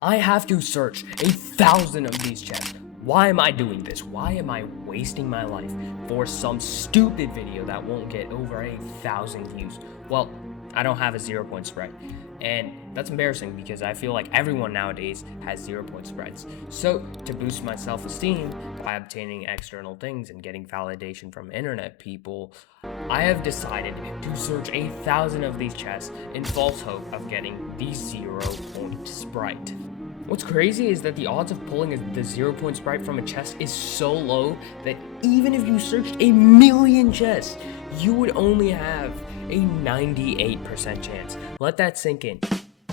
I have to search 1,000 of these chests. Why am I doing this? Why am I wasting my life for some stupid video that won't get over 1,000 views? Well, I don't have a 0-point sprite. And that's embarrassing because I feel like everyone nowadays has 0-point sprites. So, to boost my self-esteem by obtaining external things and getting validation from internet people, I have decided to search 1,000 of these chests in false hope of getting the 0-point sprite. What's crazy is that the odds of pulling the 0-point sprite from a chest is so low that even if you searched 1,000,000 chests, you would only have a 98% chance. Let that sink in.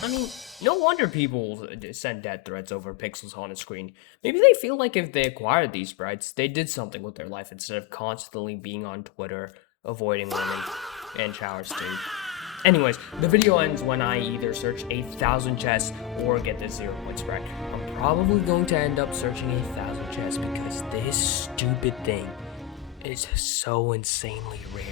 I mean, no wonder people send death threats over pixels on a screen. Maybe they feel like if they acquired these sprites, they did something with their life instead of constantly being on Twitter, avoiding women, and showers too. Anyways, the video ends when I either search 1,000 chests or get this 0-point sprite. I'm probably going to end up searching 1,000 chests because this stupid thing is so insanely rare.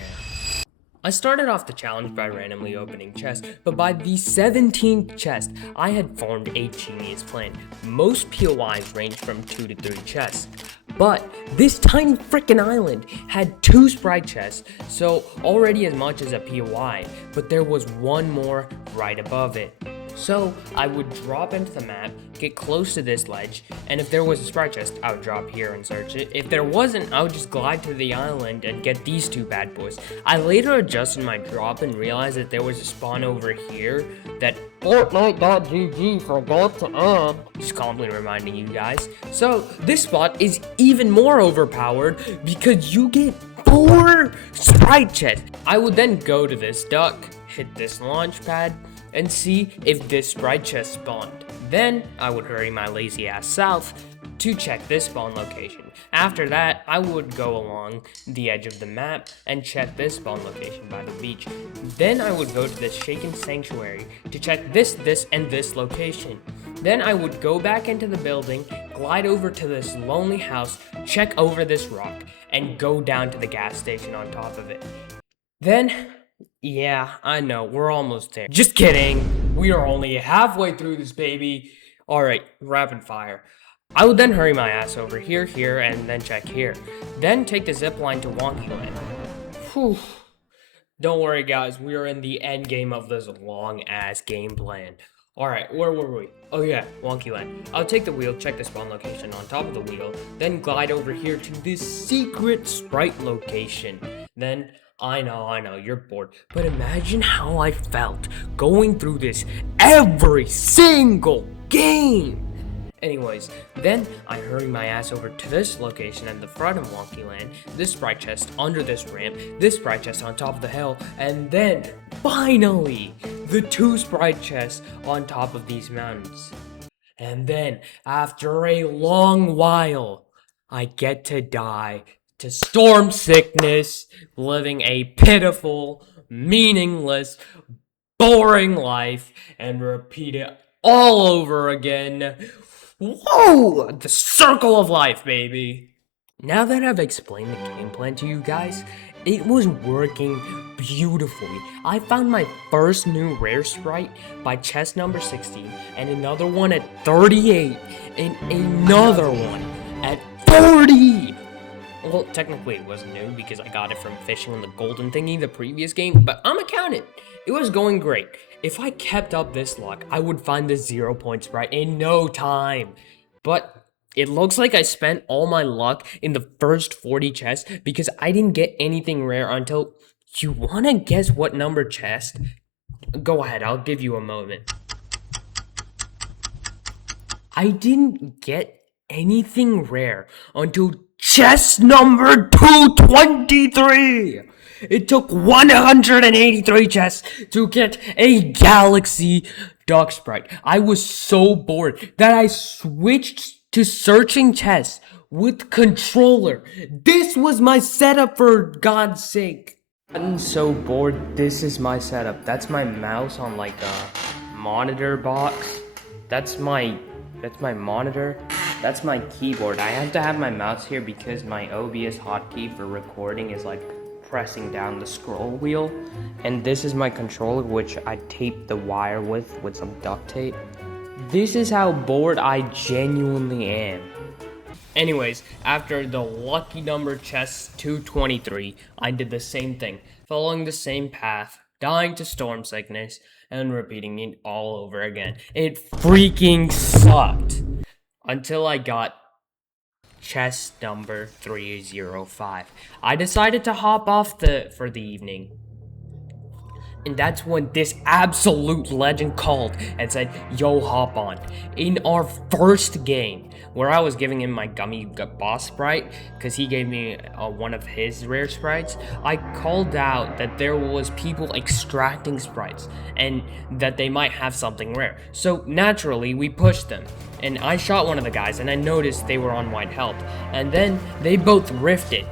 I started off the challenge by randomly opening chests, but by the 17th chest, I had formed a genius plan. Most POIs range from 2 to 3 chests, but this tiny frickin' island had 2 sprite chests, so already as much as a POI, but there was one more right above it. So I would drop into the map, get close to this ledge, and if there was a sprite chest, I would drop here and search it. If there wasn't, I would just glide to the island and get these 2 bad boys. I later adjusted my drop and realized that there was a spawn over here that Fortnite.gg forgot to add. Just calmly reminding you guys. So this spot is even more overpowered because you get 4 sprite chests. I would then go to this duck, hit this launch pad, and see if this sprite chest spawned. Then, I would hurry my lazy ass south to check this spawn location. After that, I would go along the edge of the map and check this spawn location by the beach. Then I would go to this shaken sanctuary to check this, and this location. Then I would go back into the building, glide over to this lonely house, check over this rock, and go down to the gas station on top of it. Then, yeah, I know, we're almost there. Just kidding, we are only halfway through this baby. Alright, rapid fire. I would then hurry my ass over here, and then check here. Then take the zip line to Wonky Land. Whew. Don't worry guys, we are in the end game of this long ass game plan. Alright, where were we? Oh yeah, Wonky Land. I'll take the wheel, check the spawn location on top of the wheel, then glide over here to this secret sprite location. Then, I know, you're bored, but imagine how I felt going through this every single game! Anyways, then I hurry my ass over to this location at the front of Wonky Land, this sprite chest under this ramp, this sprite chest on top of the hill, and then, finally, the 2 sprite chests on top of these mountains. And then, after a long while, I get to die to storm sickness, living a pitiful, meaningless, boring life, and repeat it all over again. Whoa! The circle of life, baby! Now that I've explained the game plan to you guys, it was working beautifully. I found my first new rare sprite by chest number 60, and another one at 38, and another one at 40! Well, technically it wasn't new because I got it from fishing on the golden thingy the previous game, but I'm accounting. It was going great. If I kept up this luck, I would find the 0-point sprite in no time. But it looks like I spent all my luck in the first 40 chests because I didn't get anything rare until... You wanna guess what number chest? Go ahead, I'll give you a moment. I didn't get anything rare until chest number 223! It took 183 chests to get a Galaxy Duck Sprite. I was so bored that I switched to searching chests with controller. This was my setup, for God's sake. I'm so bored. This is my setup. That's my mouse on like a monitor box. That's my monitor. That's my keyboard. I have to have my mouse here because my OBS hotkey for recording is like pressing down the scroll wheel. And this is my controller, which I taped the wire with some duct tape. This is how bored I genuinely am. Anyways, after the lucky number chest 223, I did the same thing, following the same path, dying to storm sickness, and repeating it all over again. It freaking sucked until I got chest number 305. I decided to hop off for the evening. And that's when this absolute legend called and said, yo, hop on. In our first game, where I was giving him my gummy boss sprite, because he gave me one of his rare sprites, I called out that there was people extracting sprites, and that they might have something rare. So naturally, we pushed them. And I shot one of the guys, and I noticed they were on white health. And then they both rifted.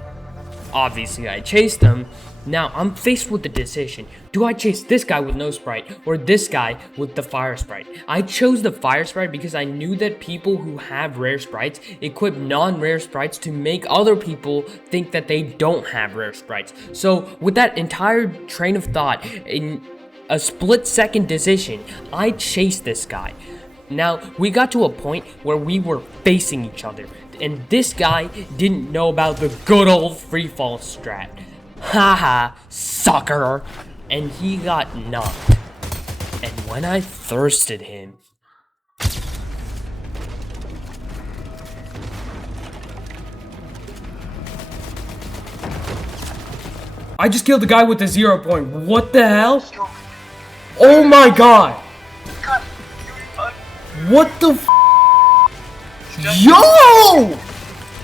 Obviously, I chased them. Now, I'm faced with the decision. Do I chase this guy with no sprite or this guy with the fire sprite? I chose the fire sprite because I knew that people who have rare sprites equip non-rare sprites to make other people think that they don't have rare sprites. So, with that entire train of thought, in a split-second decision, I chased this guy. Now, we got to a point where we were facing each other, and this guy didn't know about the good old free fall strat. Haha, sucker! And he got knocked. And when I thirsted him, I just killed the guy with the 0 point. What the hell? Oh my god! What the f? Yo!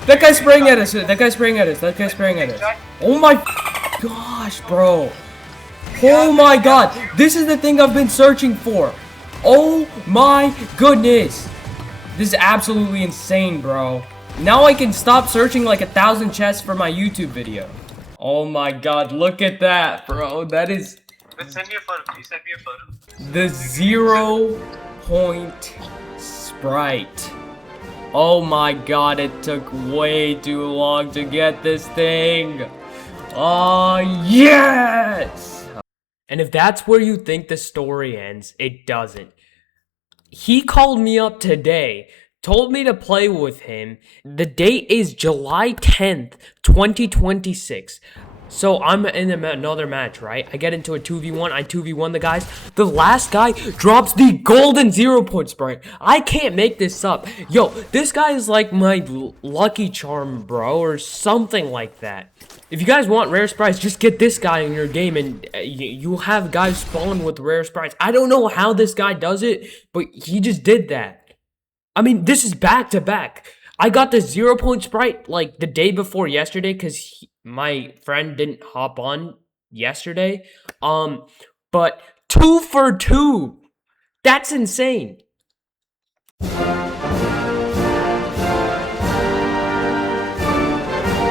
That guy's spraying at us. That guy's spraying at us. That guy's spraying at us. Oh my gosh, bro. Oh my god. This is the thing I've been searching for. Oh my goodness. This is absolutely insane, bro. Now I can stop searching like 1,000 chests for my YouTube video. Oh my god, look at that, bro. That is... Send me a photo. Can you send me a photo? The 0 point sprite. Oh my god, it took way too long to get this thing. Oh, yes! And if that's where you think the story ends, it doesn't. He called me up today, told me to play with him. The date is July 10th, 2026. So I'm in another match, right? I get into a 2v1, I 2v1 the guys. The last guy drops the golden 0 point sprite. I can't make this up. Yo, this guy is like my lucky charm, bro, or something like that. If you guys want rare sprites, just get this guy in your game and you'll have guys spawn with rare sprites. I don't know how this guy does it, but he just did that. I mean, this is back to back. I got the 0 point sprite like the day before yesterday because my friend didn't hop on yesterday. But 2 for 2. That's insane.